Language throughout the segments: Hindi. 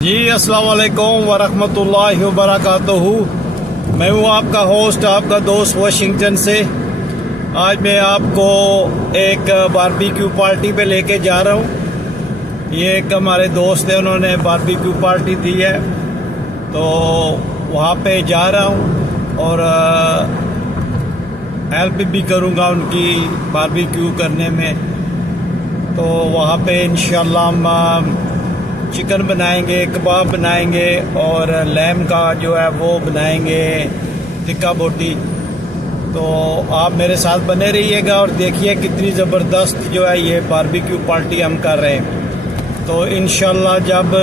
जी अस्सलाम वालेकुम वरहमतुल्लाहि वबरकातुहू। मैं हूँ आपका होस्ट, आपका दोस्त वाशिंगटन से। आज मैं आपको एक बारबेक्यू पार्टी पे लेके जा रहा हूँ। ये एक हमारे दोस्त है, उन्होंने बारबेक्यू पार्टी दी है, तो वहाँ पे जा रहा हूँ और हेल्प भी करूँगा उनकी बारबेक्यू करने में। तो वहाँ पे इंशाल्लाह हम चिकन बनाएंगे, कबाब बनाएंगे और लैम का जो है वो बनाएंगे टिक्का बोटी। तो आप मेरे साथ बने रहिएगा और देखिए कितनी ज़बरदस्त जो है ये बारबेक्यू पार्टी हम कर रहे हैं। तो इंशाल्लाह जब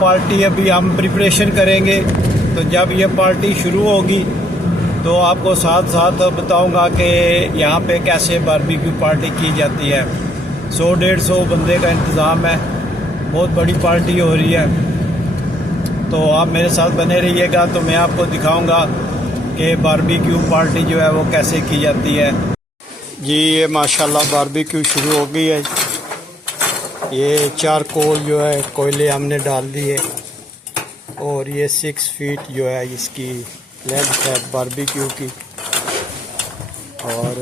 पार्टी अभी हम प्रिपरेशन करेंगे, तो जब ये पार्टी शुरू होगी तो आपको साथ साथ बताऊंगा कि यहाँ पे कैसे बारबेक्यू पार्टी की जाती है। 100-150 बंदे का इंतज़ाम है, बहुत बड़ी पार्टी हो रही है। तो आप मेरे साथ बने रहिएगा, तो मैं आपको दिखाऊंगा कि बारबेक्यू पार्टी जो है वो कैसे की जाती है। जी ये माशाल्लाह बारबेक्यू शुरू हो गई है। ये चारकोल जो है कोयले हमने डाल दिए और ये 6 फीट जो है इसकी लेंथ है बारबेक्यू की। और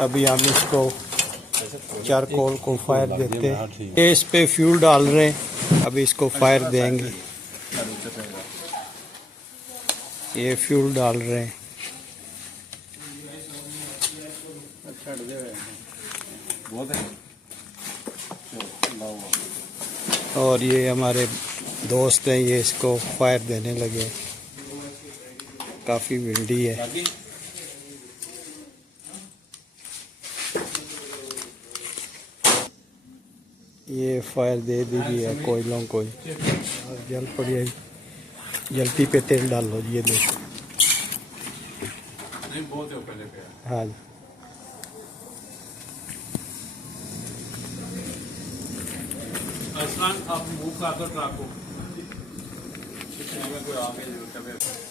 अभी हम इसको चारकोल को फायर देते हैं। ये इस पे फ्यूल डाल रहे हैं, अभी इसको फायर देंगे। ये फ्यूल डाल रहे हैं। और ये हमारे दोस्त हैं, ये इसको फायर देने लगे। काफ़ी विंडी है। ये फायर दे दीजिए कोयलों को, जल पड़ी है। जल्दी पे तेल डाल लो, ये देखो। हाँ जी,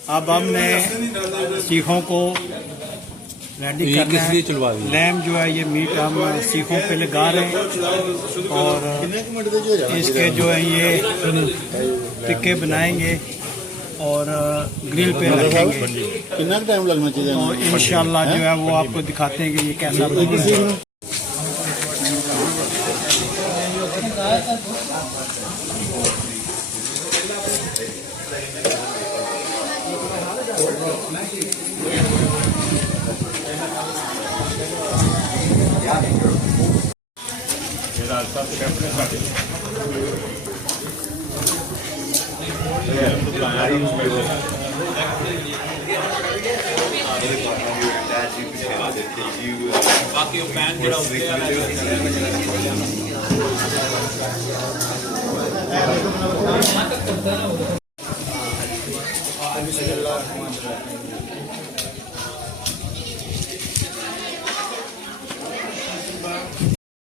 अब हमने सीखों को रेडी करना है। लैम जो है ये मीट हम सीखों पे लगा रहे हैं और इसके जो है ये टिक्के बनाएंगे और ग्रिल पे रखेंगे। कितना टाइम लगना चाहिए? तो इंशाल्लाह जो है वो आपको दिखाते हैं कि ये कैसा बनेगा।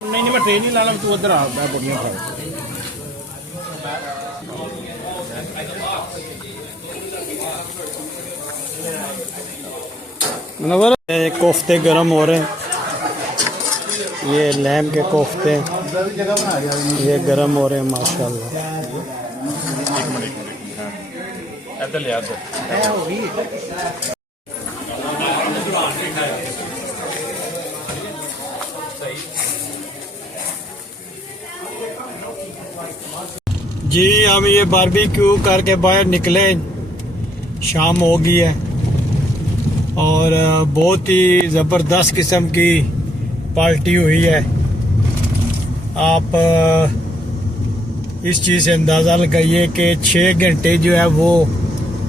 नहीं मैं ट्रेन ही लाना, तू उधर आ, मैं बढ़िया था। कोफ्ते गरम हो रहे हैं। ये लैम के कोफ्ते ये गरम हो रहे हैं माशाल्लाह। जी हम ये बारबेक्यू करके बाहर निकले, शाम हो गई है और बहुत ही ज़बरदस्त किस्म की पार्टी हुई है। आप इस चीज़ से अंदाज़ा लगाइए कि 6 घंटे जो है वो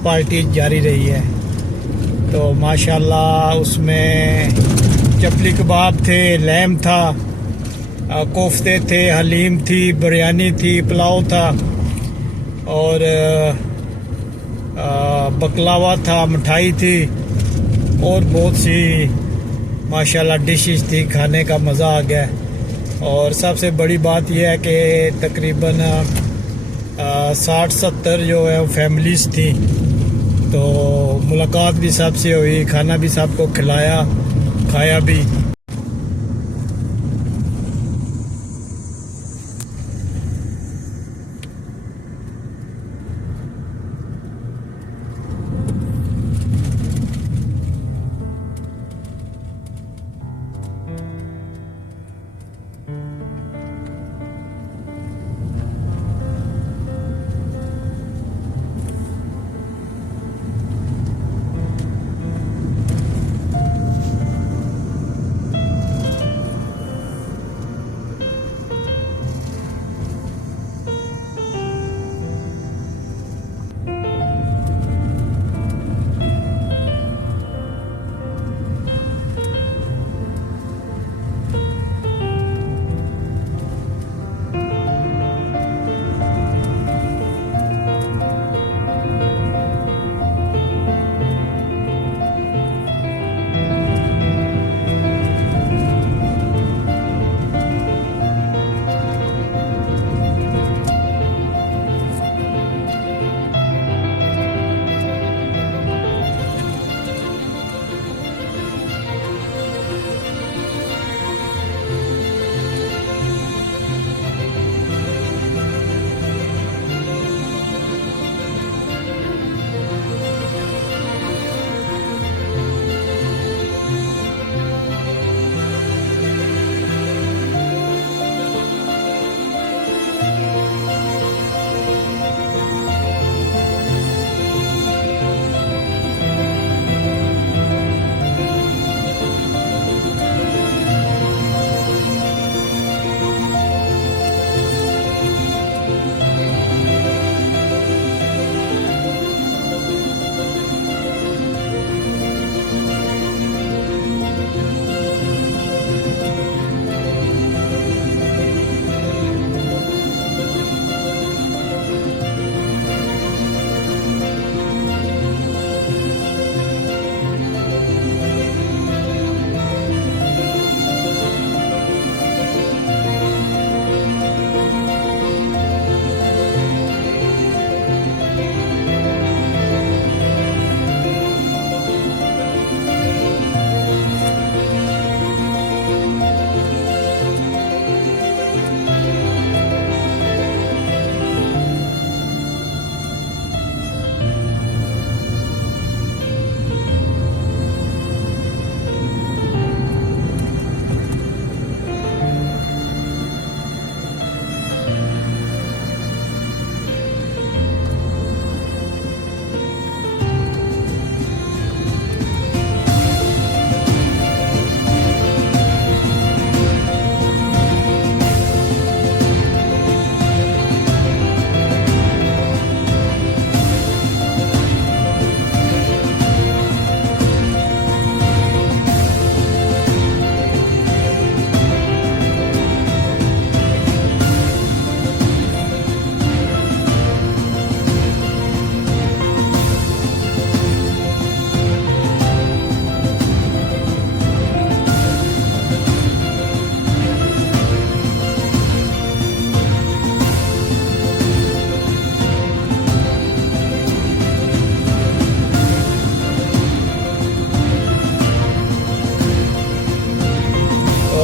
पार्टी जारी रही है। तो माशाल्लाह उसमें चपली कबाब थे, लैम था, कोफ्ते थे, हलीम थी, बिरयानी थी, पुलाव था और बकलावा था, मिठाई थी और बहुत सी माशाल्लाह डिशेस थी। खाने का मज़ा आ गया। और सबसे बड़ी बात यह है कि तकरीबन 60-70 जो है फैमिलीज़ थी। तो मुलाकात भी सबसे हुई, खाना भी सबको खिलाया, खाया भी।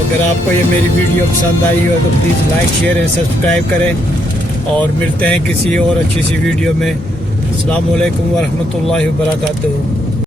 अगर आपको ये मेरी वीडियो पसंद आई हो तो please like share and subscribe करें और मिलते हैं किसी और अच्छी सी वीडियो में। अस्सलाम वालेकुम वरहमतुल्लाहि वबरकातुहू।